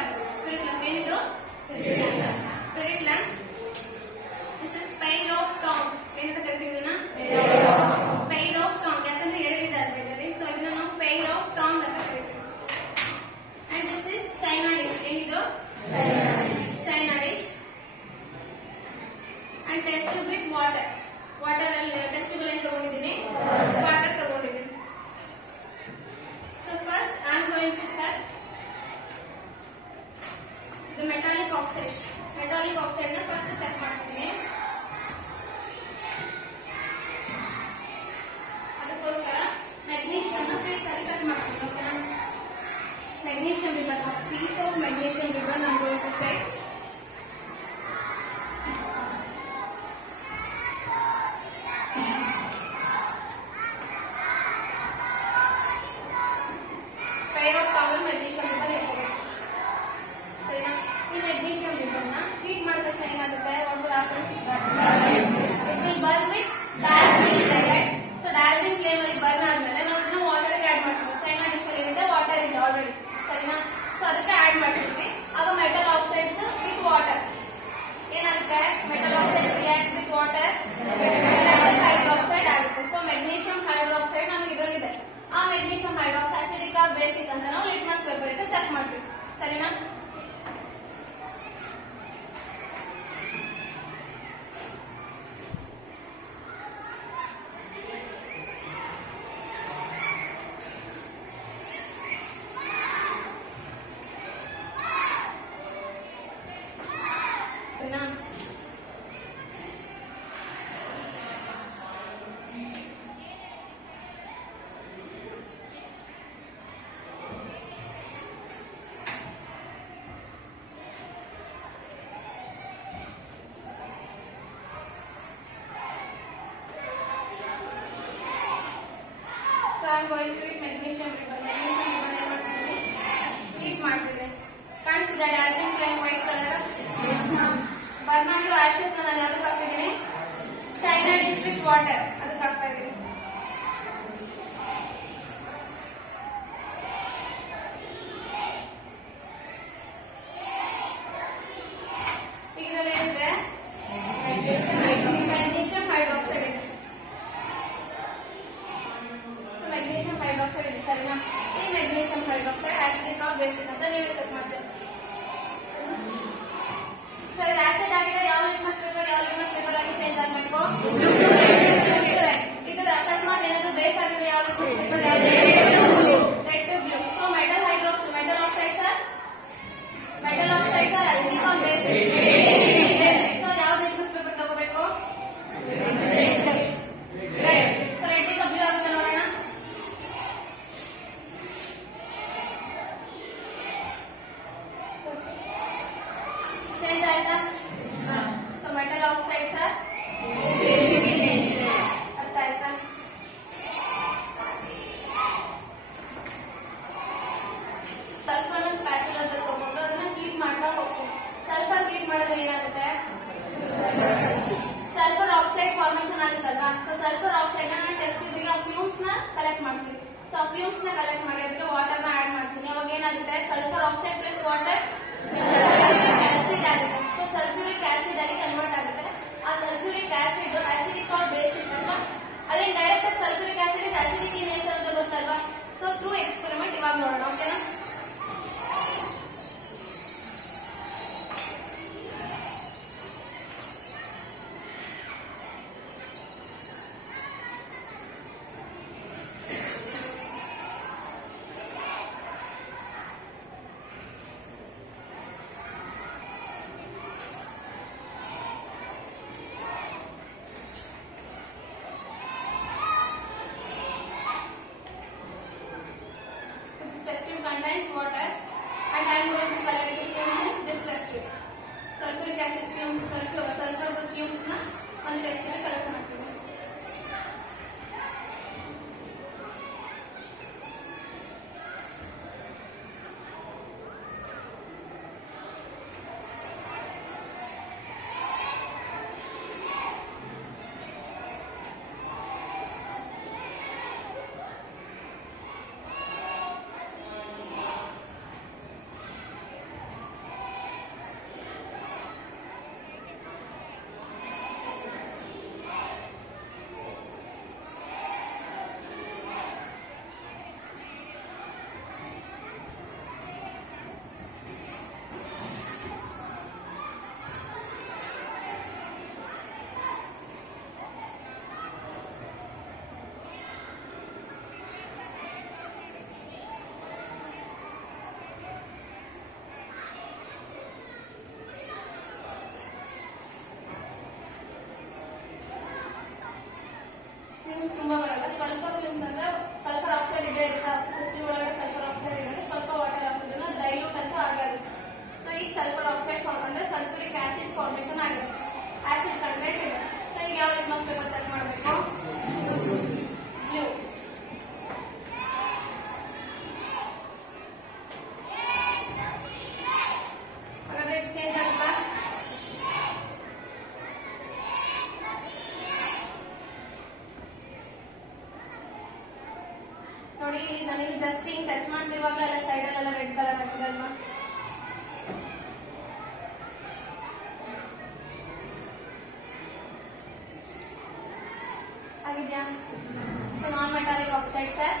ಆಗುತ್ತೆ. Spirit lamp ಏನಿದು? Spirit lamp. This is pair of tong. ಏನಂತ ಕರಿತೀವಿ ಇದನ್ನ? ಪೈರ್ ಆಫ್ ಟಾಂಗ್. ಯಾಕಂದ್ರೆ ಎರಡಿದೆ ಅದರಲ್ಲಿ, ಸೊ ಇದನ್ನ ನಾವು ಪೈರ್ ಆಫ್ ಟಾಂಗ್ ಅಂತ ಕರಿತೀವಿ. And this is china dish. ಏನಿದು? China dish. And test with water. Water ಅಲ್ಲಿ ಟೆಸ್ಟ್ ಗಳಲ್ಲಿ ತಗೊಂಡಿದ್ದೀನಿ, ವಾಟರ್ ತಗೊಂಡಿದ್ದೀನಿ. So first I am going to check the metallic oxide. Metallic oxide ನ ಫಸ್ಟ್ ಚೆಕ್ ಮಾಡ್ತೀನಿ. ಅದಕ್ಕೋಸ್ಕರ ಮೆಗ್ನೀಷಿಯಂ ನ ಫೇಸ್ ಅಲ್ಲಿ ಕಟ್ ಮಾಡ್ತೀನಿ. ಓಕೆನಾ? Magnesium ribbon, piece of magnesium ribbon I am going to take. Basic ಅಂತ ನಾವು ಲಿಟ್ಮಸ್ ಪೇಪರ್ ಇಟ್ಟು ಚೆಕ್ ಮಾಡ್ತೀವಿ. ಸರಿನಾ? I am going to treat magnesium ribbon. Magnesium ribbon ಏನು ಮಾಡ್ತಿದ್ದೀನಿ? ಟ್ರೀಟ್ ಮಾಡ್ತಿದ್ದೀನಿ. ಕಾಣಿಸ್ತಿದೆ dazzling flame white colour? Burn ಆಗಿರೋ ಆಶಸ್ ನಾನು ಯಾವ್ದಕ್ಕೆ ಹಾಕ್ತಿದ್ದೀನಿ? ಚೈನಾ ಡಿಸ್ಟ್ರಿಕ್ಟ್ ವಾಟರ್ ಅದಕ್ಕೆ ಹಾಕ್ತಾ ಇದ್ದೀನಿ. ಇದರಲ್ಲಿ ಏನಿದೆ? ಮೆಗ್ನೀಷಿಯಂ ಹೈಡ್ರಾಕ್ಸೈಡ್ ಇದೆ. ಮೆಗ್ನೀಷಿಯಂ ಹೈಡ್ರಾಕ್ಸೈಡ್ ಇದೆ. ಸರಿನಾ? ಈ magnesium hydroxide acidic or basic ಅಂತ ನೀವೇ ಚೆಕ್ ಮಾಡ್ತೀರಿ. ಸೊ ಇದು ಆಸಿಡ್ ಆಗಿದೆ. ಯಾವ ಲಿಟ್ಮಸ್ ಪೇಪರ್ ಆಗಿ ಚೇಂಜ್ ಆಗಬೇಕು? ಇದು ಅಕಸ್ಮಾತ್ ಏನಾದ್ರು ಬೇಸ್ ಆಗಿದೆ ಯಾವ litmus paper? Red to blue. So metal oxides are acidic or basic? So ಯಾವ ಲಿಟ್ಮಸ್ ಪೇಪರ್ ತಗೋಬೇಕು? ರೆಡ್. ಸೊ ರೆಡ್ ಈಗ ಬ್ಲೂ ಆಗುತ್ತೆ ನೋಡೋಣ. ಚೇಂಜ್ ಆಯ್ತಾ? ಸೊ ಮೆಟಲ್ ಆಕ್ಸೈಡ್ಸ್ ಆರ್ ಅರ್ಥ ಆಯ್ತಾ? ಸಲ್ಫರ್ ನ ಸ್ಪ್ಯಾಚುಲಾದಲ್ಲಿ ತಗೊಂಡು ಅದನ್ನ ಹೀಟ್ ಮಾಡ್ತಾ ಹೋಗ್ತೀನಿ. ಸಲ್ಫರ್ ಹೀಟ್ ಮಾಡಿದ್ರೆ ಏನಾಗುತ್ತೆ? ಸಲ್ಫರ್ ಆಕ್ಸೈಡ್ ಫಾರ್ಮೇಶನ್ ಆಗುತ್ತಲ್ವಾ? ಸೊ ಸಲ್ಫರ್ ಆಕ್ಸೈಡ್ ನ ಟೆಸ್ಟ್ ಟ್ಯೂಬ್ಗೆ ಆ ಫ್ಯೂಮ್ಸ್ ನ ಕಲೆಕ್ಟ್ ಮಾಡ್ತೀವಿ. ಸೊ ಆ ಫ್ಯೂಮ್ಸ್ ನ ಕಲೆಕ್ಟ್ ಮಾಡಿ ಅದಕ್ಕೆ ವಾಟರ್ ನ ಆಡ್ ಮಾಡ್ತೀನಿ. ಅವಾಗ ಏನಾಗುತ್ತೆ? Sulphur oxide plus water acid ಆಗುತ್ತೆ. ಸೊ ಸಲ್ಫ್ಯೂರಿಕ್ ಆಸಿಡ್ ಆಗಿ ಕನ್ವರ್ಟ್ ಆಗುತ್ತೆ. ಆ sulphuric acid acidic or basic ಅಲ್ವಾ? ಅದೇ ಡೈರೆಕ್ಟ್ ಆಗಿ sulphuric acid is acidic in nature ಅಂತ ಗೊತ್ತಲ್ವಾ? ಸೊ ಥ್ರೂ ಎಕ್ಸ್ಪೆರಿಮೆಂಟ್ ಇವಾಗ ನೋಡೋಣ. ಓಕೆನಾ? Contains water and I am going to collect the fumes in this test tube. Sulfuric acid fumes, sulfur fumes na one test tube collect ಮಾಡ್ತೀನಿ. Just ಹಿಂಗ್ touch ಮಾಡ್ತಿರುವಾಗಲೆಲ್ಲ side ಅಲ್ಲೆಲ್ಲ red colour ಹಾಕಿದಲ್ವಾ? ಆಗಿದ್ಯಾ? ನಾನ್ metallic oxide sir